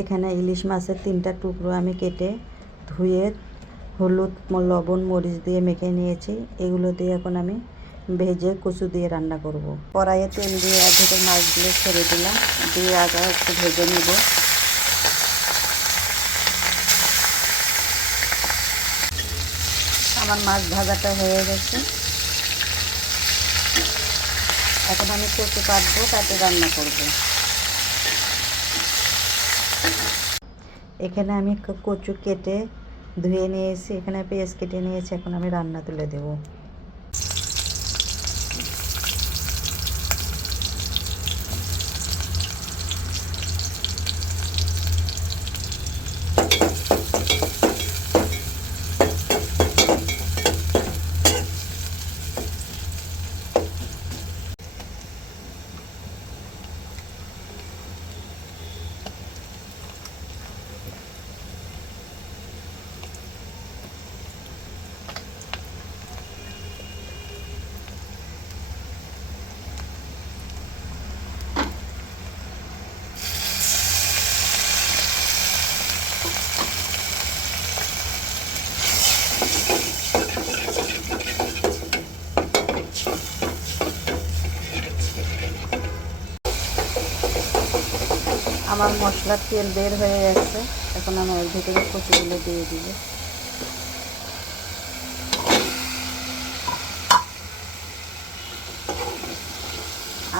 এখানে ইলিশ মাছের 3টা টুকরো আমি কেটে ধুয়ে হলুদ লবণ মরিচ দিয়ে মেখে নিয়েছি। এগুলো দিয়ে এখন আমি ভেজে কচু দিয়ে রান্না করব। কড়াইয়ে তেল দিয়ে অর্ধেক মাছগুলো ছেড়ে দিলাম, দিয়ে আগে একটু ভেজে নিব। আমার মাছ ভাজাটা হয়ে গেছে। এখন আমি কচু কাটবো, কাটে রান্না করব। এখানে আমি কচু কেটে ধুয়ে নিয়েছি, এখানে পেঁয়াজ কেটে নিয়েছি। এখন আমি রান্না তুলে দেব। আমার মশলার তেল বের হয়ে গেছে। এখন আমি এর ভিতরে কচুগুলো দিয়ে দিব।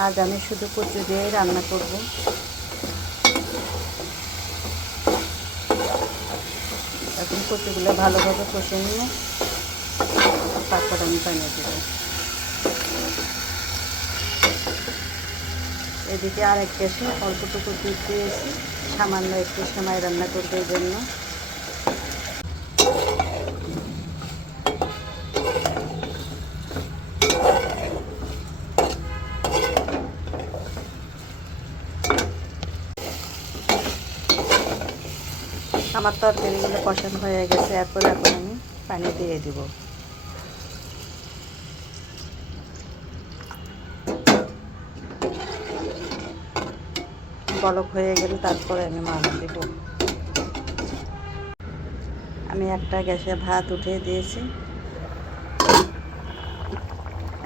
আজ আমি শুধু কচু দিয়েই রান্না করব। এখন কচুগুলো ভালোভাবে কষে নিয়ে তারপর আমি পানি দেব। এদিকে আর এক গ্যাসে অল্পটুকু দুধ দিয়েছি, সামান্য একটু সেমাই রান্না করবে এই জন্য। আমার তরকারিগুলো কষানো হয়ে গেছে। এরপর এখন আমি পানি দিয়ে দিব। বলক হয়ে গেলে তারপরে আমি মাছ দেব। আমি একটা গ্যাসে ভাত উঠিয়ে দিয়েছি।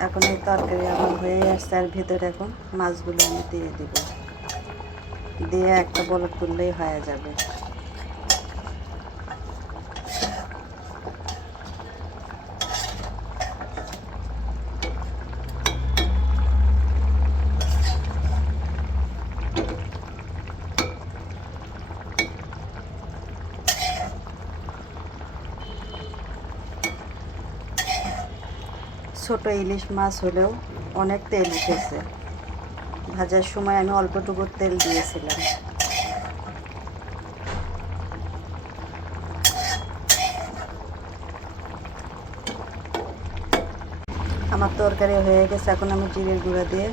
এখন এই তরকারি আমার হয়ে আসছে, আর ভিতরে এখন মাছগুলো আমি দিয়ে দিব। দিয়ে একটা বলক তুললেই হয়ে যাবে। ছোট ইলিশ মাছ হলেও অনেক তেল উঠেছে। ভাজার সময় আমি অল্পটুকু তেল দিয়েছিলাম। আমার তরকারি হয়ে গেছে। এখন আমি জিরের গুঁড়া দিয়ে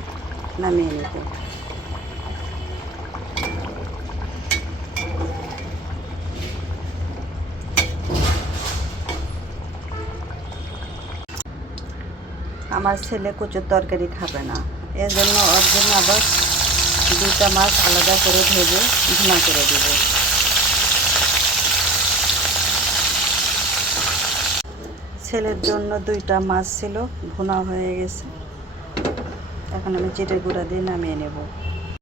নামিয়ে নেব। আমার ছেলে কচুর তরকারি খাবে না, এর জন্য ওর জন্য আবার 2টা মাছ আলাদা করে ভেজে ভুনা করে দেব। ছেলের জন্য 2টা মাছ ছিল, ভুনা হয়ে গেছে। এখন আমি জিরে গুঁড়া দিয়ে নামিয়ে নেব।